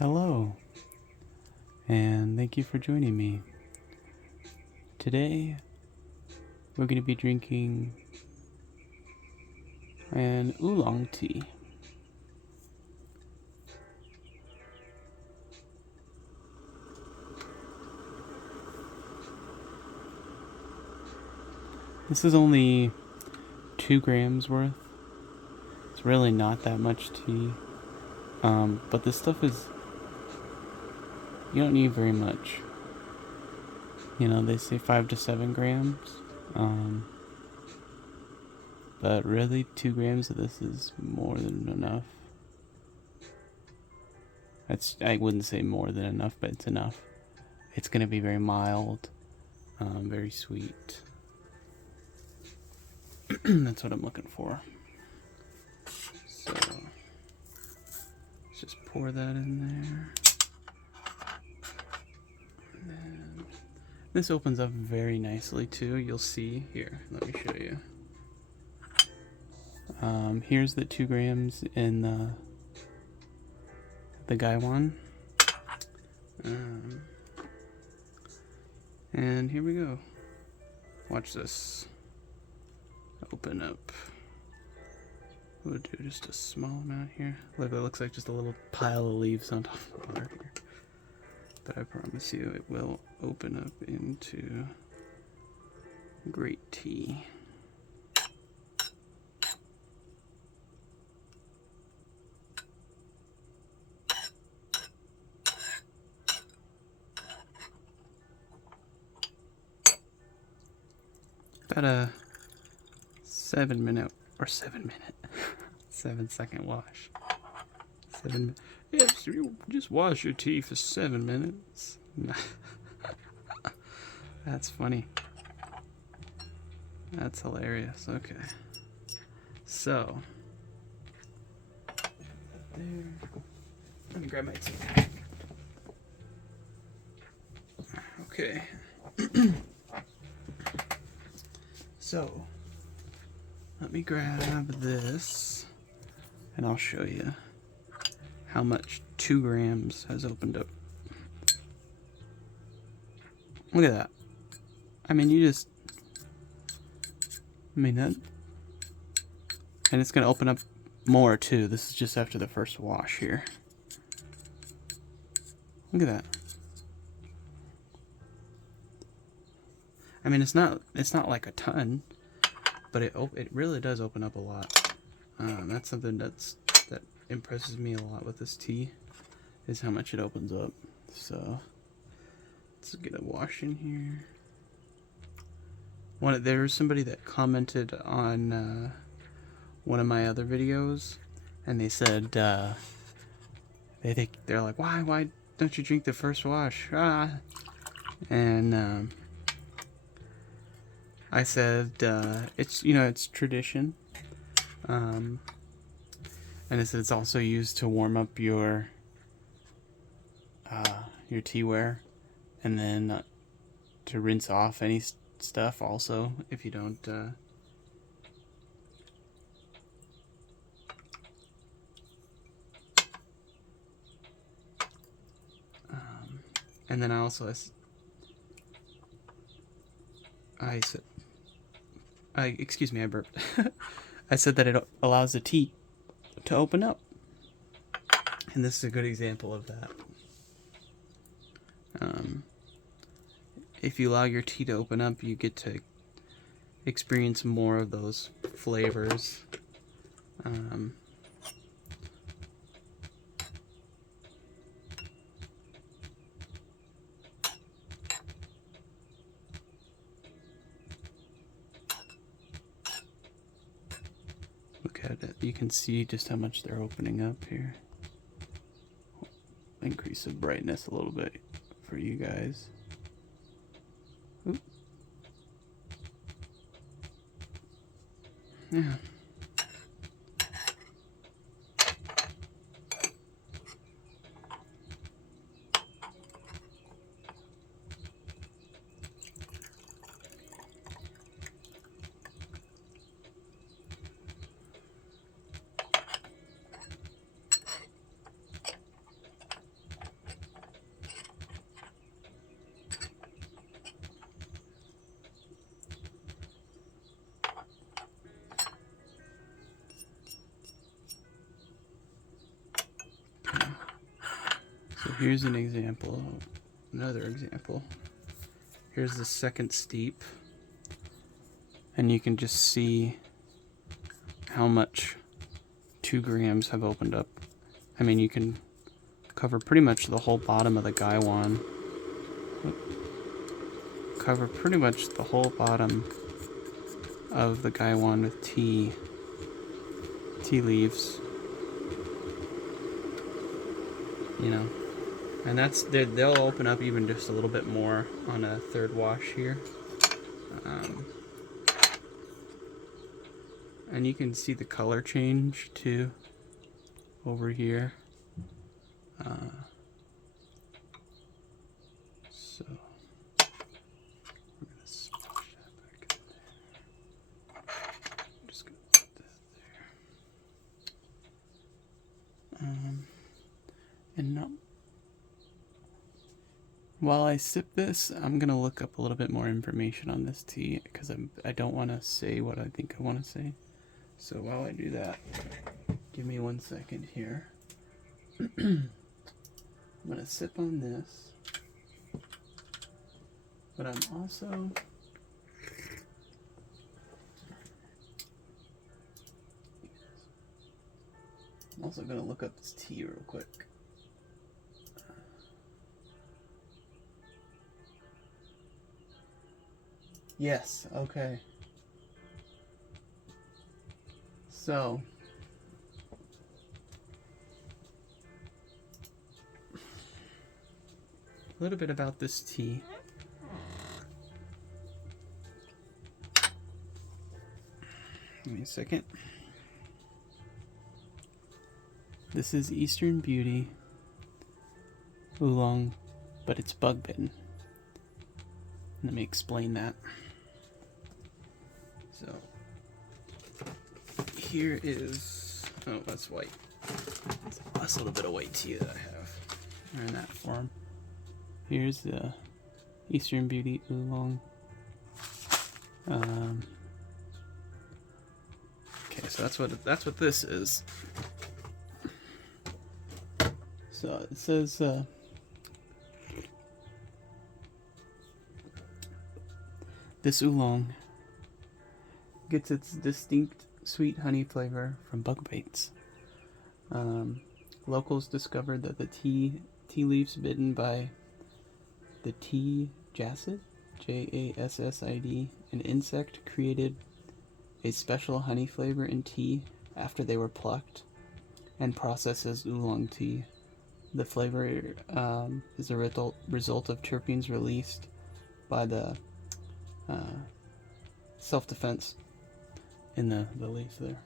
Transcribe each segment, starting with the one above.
Hello, and thank you for joining me. Today, we're going to be drinking an oolong tea. This is only 2 grams worth. It's really not that much tea. But this stuff is, you don't need very much. You know, they say 5 to 7 grams. But really, 2 grams of this is more than enough. I wouldn't say more than enough, but it's enough. It's going to be very mild, very sweet. That's what I'm looking for. So, let's just pour that in there. And then this opens up very nicely too. You'll see here. Let me show you. Here's the 2 grams in the Gaiwan. And here we go. Watch this. Open up. We'll do just a small amount here. Look, it looks like just a little pile of leaves on top of the bar here. But I promise you it will open up into great tea. About a 7 second wash. Yes, you just wash your tea for 7 minutes. That's funny. That's hilarious. Okay. So, there. Let me grab my tea. Okay. So, let me grab this and I'll show you how much 2 grams has opened up. Look at that. I mean, that, and it's gonna open up more too. This is just after the first wash here. Look at that. I mean, it's not like a ton, but it really does open up a lot. That's something that impresses me a lot with this tea, is how much it opens up. So let's get a wash in here. There was somebody that commented on one of my other videos, and they said they're like, why don't you drink the first wash? And I said it's tradition, and I said it's also used to warm up your teaware, and then to rinse off any stuff also if you don't and then I burped. I said that it allows the tea to open up, and this is a good example of that. If you allow your tea to open up, you get to experience more of those flavors. Look at it. You can see just how much they're opening up here. Increase the brightness a little bit for you guys. Oop. Yeah. here's an example, another example. Here's the second steep, and you can just see how much 2 grams have opened up. I mean, you can cover pretty much the whole bottom of the gaiwan. Cover pretty much the whole bottom of the gaiwan with tea leaves. You know, and they'll open up even just a little bit more on a third wash here. And you can see the color change too over here. So we're gonna splash that back in there. I'm just gonna put that there. And now, while I sip this, I'm gonna look up a little bit more information on this tea because I don't want to say what I think I want to say. So while I do that, give me 1 second here. I'm gonna sip on this, but I'm also gonna look up this tea real quick. Yes, okay. So, a little bit about this tea. Give me a second. This is Eastern Beauty Oolong, but it's bug bitten. Let me explain that. So, here is, oh, that's white. It's the last little bit of white tea that I have. They're in that form. Here's the Eastern Beauty Oolong. Okay, so that's what this is. So it says this oolong gets its distinct sweet honey flavor from bug bites. Locals discovered that the tea leaves bitten by the tea jassid, Jassid, an insect, created a special honey flavor in tea after they were plucked and processed as oolong tea. The flavor is a result of terpenes released by the self-defense in the leaf there.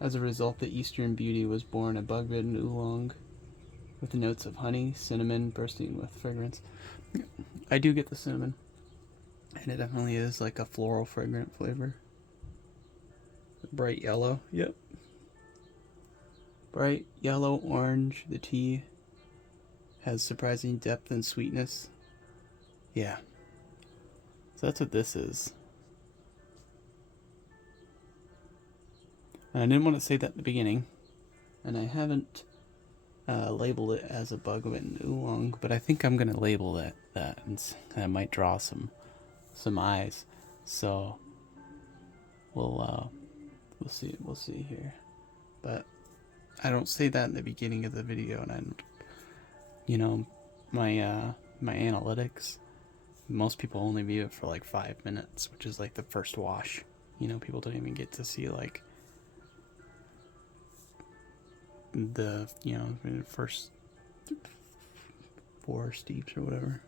As a result, the Eastern Beauty was born a bug-bitten oolong with the notes of honey, cinnamon, bursting with fragrance. I do get the cinnamon, and it definitely is like a floral fragrant flavor. Bright yellow, yep. Bright yellow orange. The tea has surprising depth and sweetness. Yeah. So that's what this is. And I didn't want to say that at the beginning, and I haven't labeled it as a bug-bitten oolong, but I think I'm gonna label that, and that might draw some eyes. So we'll see here. But I don't say that in the beginning of the video, and my analytics, most people only view it for like 5 minutes, which is like the first wash. People don't even get to see like the first 4 steeps or whatever.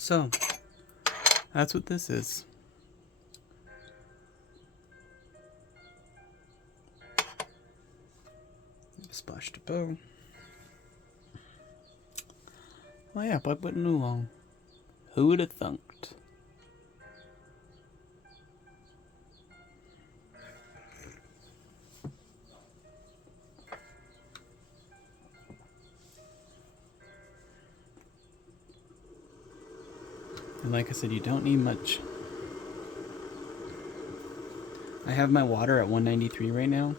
So, that's what this is. Splash to bow. Oh yeah, Butt and Oolong. Who would have thunked? And like I said, you don't need much. I have my water at 193 right now.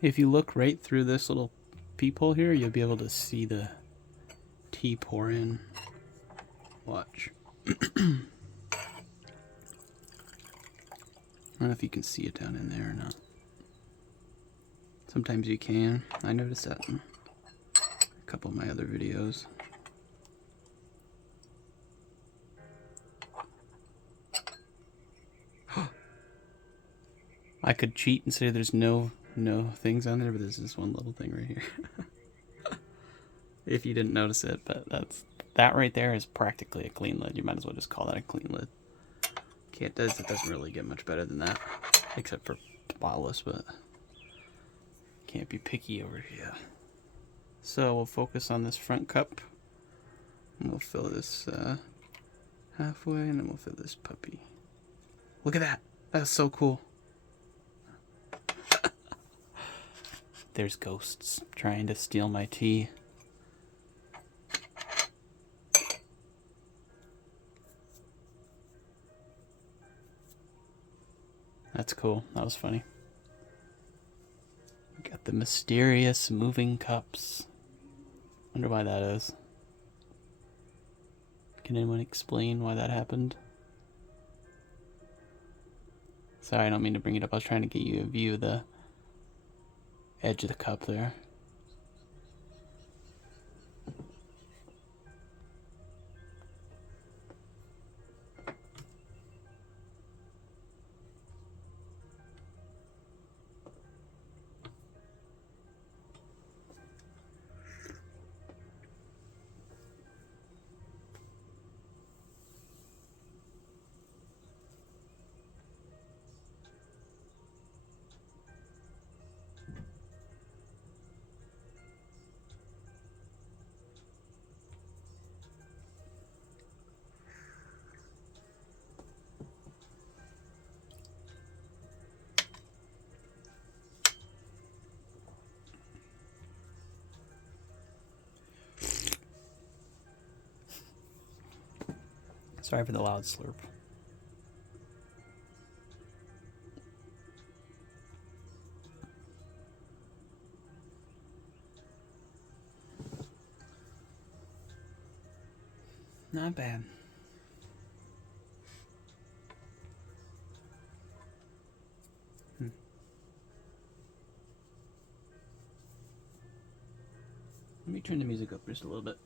If you look right through this little peephole here, you'll be able to see the tea pour in. Watch. I don't know if you can see it down in there or not. Sometimes you can. I noticed that in a couple of my other videos. I could cheat and say there's no things on there, but there's this one little thing right here. If you didn't notice it, but that right there is practically a clean lid. You might as well just call that a clean lid. It doesn't really get much better than that, except for spotless, but can't be picky over here. So we'll focus on this front cup, and we'll fill this halfway, and then we'll fill this puppy. Look at that! That's so cool. There's ghosts trying to steal my tea. That's cool. That was funny. We got the mysterious moving cups. Wonder why that is. Can anyone explain why that happened? Sorry, I don't mean to bring it up. I was trying to get you a view of the edge of the cup there. Sorry for the loud slurp. Not bad. Let me turn the music up just a little bit.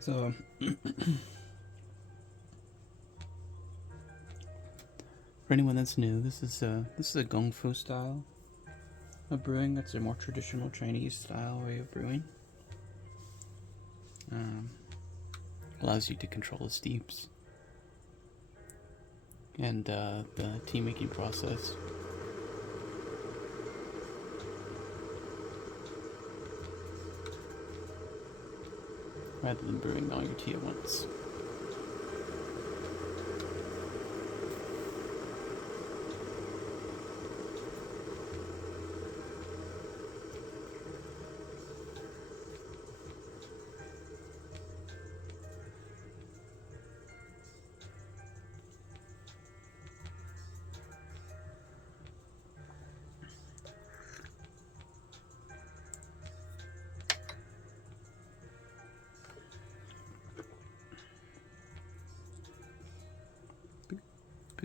So, for anyone that's new, this is a Gong Fu style of brewing. That's a more traditional Chinese style way of brewing. Allows you to control the steeps. and the tea making process. Rather than brewing all your tea at once. A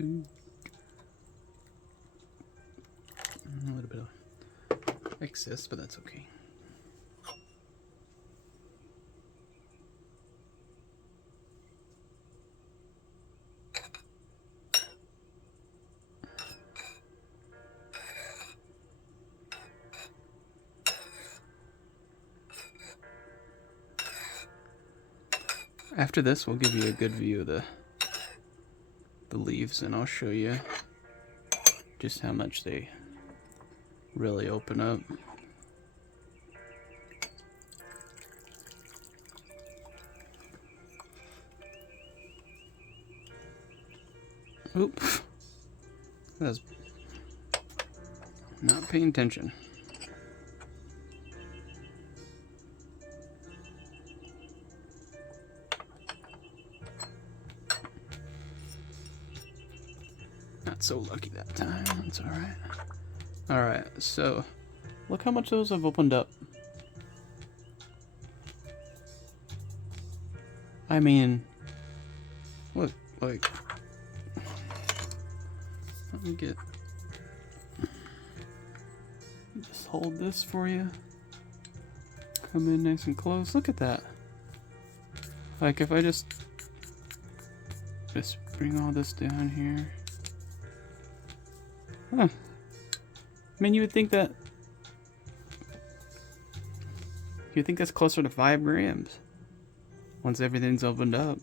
little bit of excess, but that's okay. After this, we'll give you a good view of the leaves, and I'll show you just how much they really open up. Oop. I was not paying attention. Not so lucky that time. That's alright. Alright, so look how much those have opened up. I mean, look, like, let me just hold this for you. Come in nice and close. Look at that. Like, if I just bring all this down here. Huh. I mean, you would think that's closer to 5 grams once everything's opened up.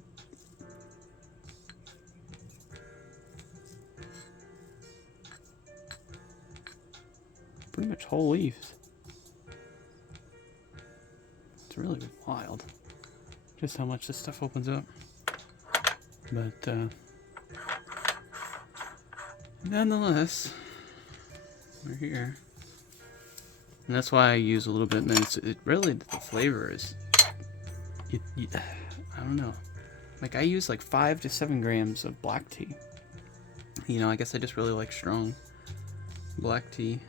Pretty much whole leaves. It's really wild just how much this stuff opens up. But nonetheless, we're here. And that's why I use a little bit, and then it really, the flavor is, I don't know. Like, I use like 5 to 7 grams of black tea. You know, I guess I just really like strong black tea.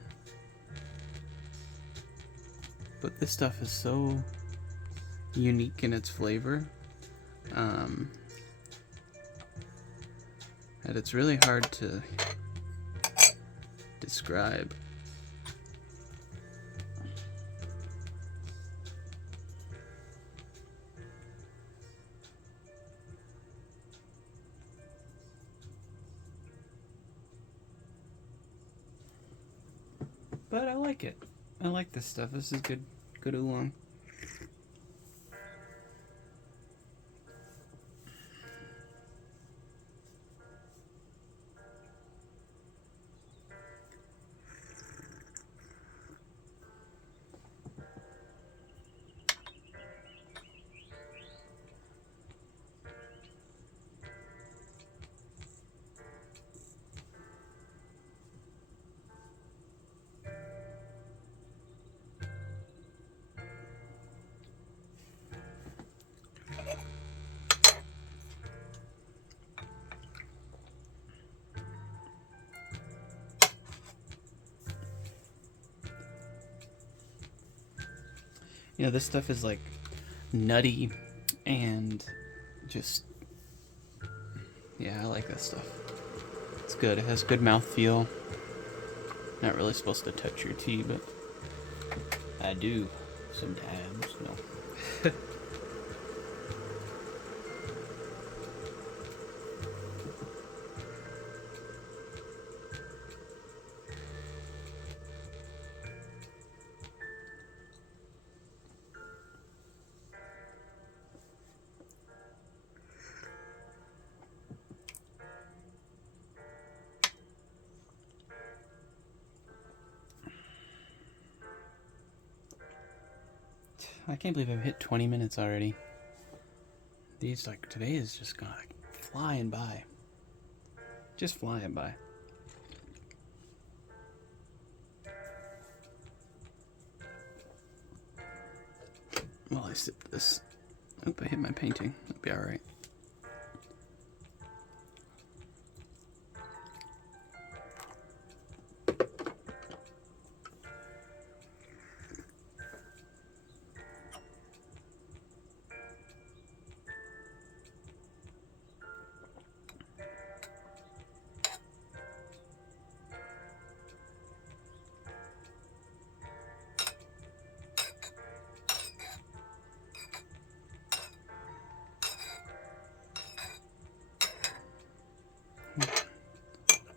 But this stuff is so unique in its flavor that it's really hard to describe. But I like it. I like this stuff. This is good oolong. You know, this stuff is like nutty and just, yeah, I like this stuff. It's good. It has good mouthfeel. Not really supposed to touch your tea, but I do sometimes. No. I can't believe I've hit 20 minutes already. These, like, today is just gonna flying by. Just flying by. Well, I sip this. Oop, I hit my painting. That'll be alright.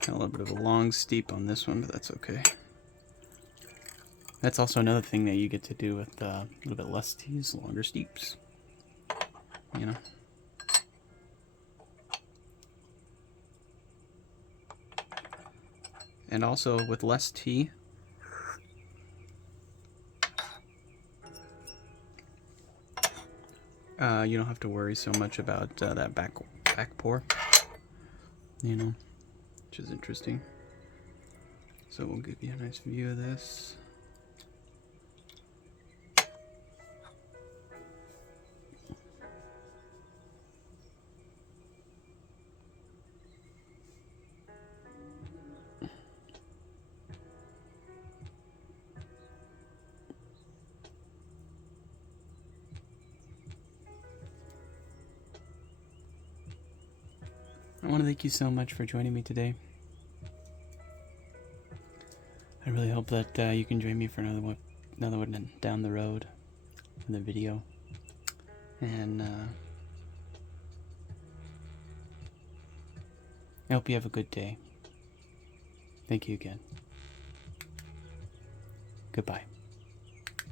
Got a little bit of a long steep on this one, but that's okay. That's also another thing that you get to do with a little bit less teas, longer steeps. You know? And also with less tea, you don't have to worry so much about that back pour, you know, which is interesting. So we'll give you a nice view of this. I want to thank you so much for joining me today. I really hope that you can join me for another one down the road in the video. And I hope you have a good day. Thank you again. Goodbye.